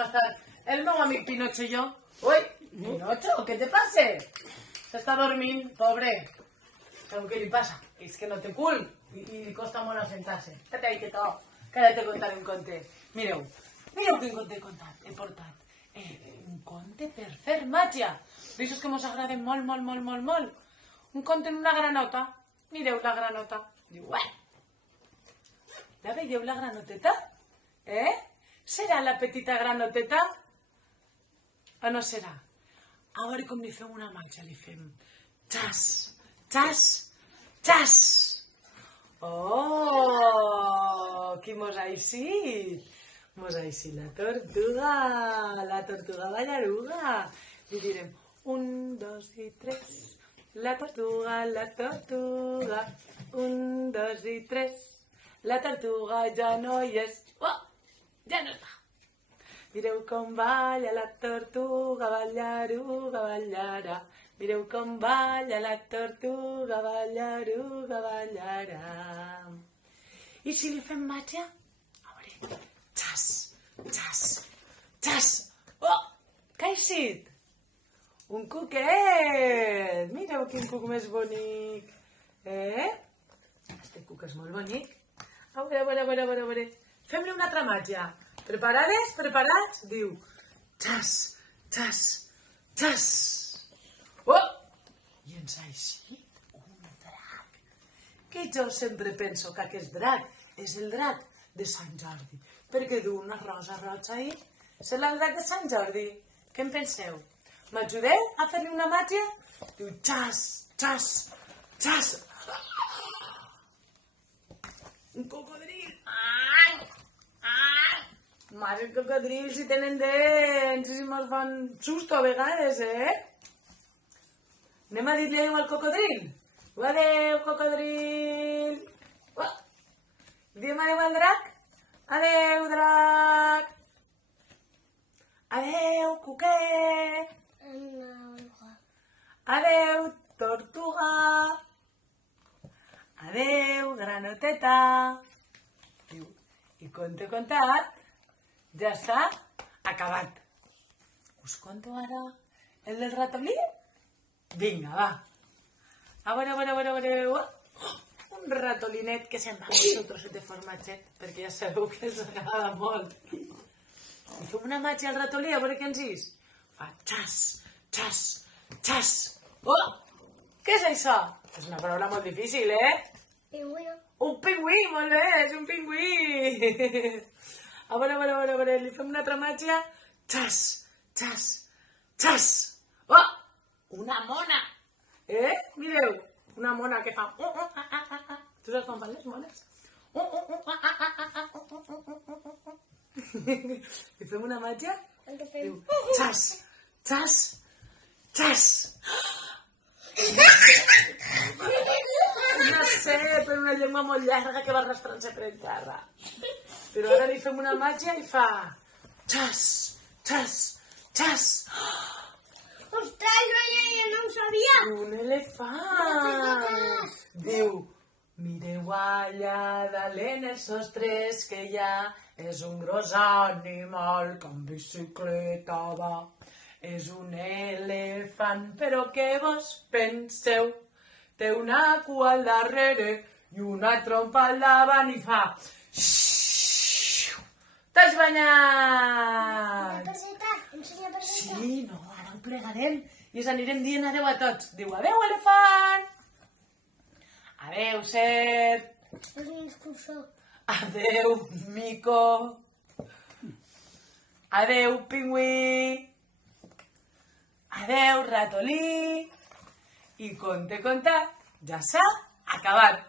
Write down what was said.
a estar el meu amic Pinocho i jo. Ui, Pinocho, què te passa? S'està dormint, pobre. Però què li passa? És que no té cul i li costa molt assentar-se. Estate ahí, tieto, que ara te contaré un conte. Mireu quin conte he contat. He portat un conte per fer màgia. D'aixòs que mos agraden molt, molt, molt, molt, molt. Un conte en una granota. Mireu la granota. Diu, ué. La veieu, la granoteta? Serà la petita granoteta? O no serà? A veure com li fem una màgia. Li fem xas, xas, xas. Oh, qui mos ha eixit? Mos ha eixit la tortuga ballaruga. Li direm 1, 2 i 3. La tortuga, 1, 2 i 3. La tortuga ja no hi és. Oh, ja no està. Mireu com balla la tortuga ballaruga ballarà. Mireu com balla la tortuga ballaruga ballarà. I si li fem màgia? A veure, xas, xas, xas. Oh, què ha eixit? Un cuquet! Mireu quin cuc més bonic. Este cuc és molt bonic. A veure. Fem-li una altra màgia. Preparades? Preparats? Diu, xas, xas, xas. Oh! I ens ha eixit un drac. Que jo sempre penso que aquest drac és el drac de Sant Jordi. Perquè du una rosa roja ahí. Serà el drac de Sant Jordi. Què en penseu? M'ajudeu a fer-li una màgia? Diu, xas, xas, xas. Un cocodril. Ai! Mas els cocodrils si tenen dents i si mos fan susto a vegades, Anem a dir-li adéu al cocodril. Adéu, cocodril. Diem adéu al drac. Adéu, drac. Adéu, cuquet. Adéu, tortuga. Adéu, granoteta. Diu, i conte contat, ja s'ha acabat. Us conto ara el del ratolí? Vinga, va. A veure. Un ratolinet que se'n va amb el seu trosset de formatget, perquè ja sabeu que els agrada molt. I fem una màgia al ratolí, a veure què ens és. Fa xas, xas, xas. Oh! Què és això? És una paraula molt difícil, Pingüí. Un pingüí, molt bé, és un pingüí. A veure, li fem una altra màgia. Xas, xas, xas. Oh! Una mona. Mireu, una mona que fa... Tu saps com fan les mones? Li fem una màgia? Diu, xas, xas, xas. Una serp amb una llengua molt llarga que va arrastrant-se per terra. Però ara li fem una màgia i fa... xas, xas, xas. Ostres, jo no ho sabia. Un elefant. Diu, mireu allà dalt els sostres que hi ha. És un gros animal que en bicicleta va. És un elefant, però què vos penseu? Té una cua al darrere i una trompa al davant i fa... T'has banyat! La targeta, ensenya la targeta. Sí, no, ara ho plegarem i us anirem dient adeu a tots. Diu, adeu, elefant! Adeu, serp! És un excursor. Adeu, mico! Adeu, pingüí! Adeu, ratolí! I conte contat, ja s'ha acabat.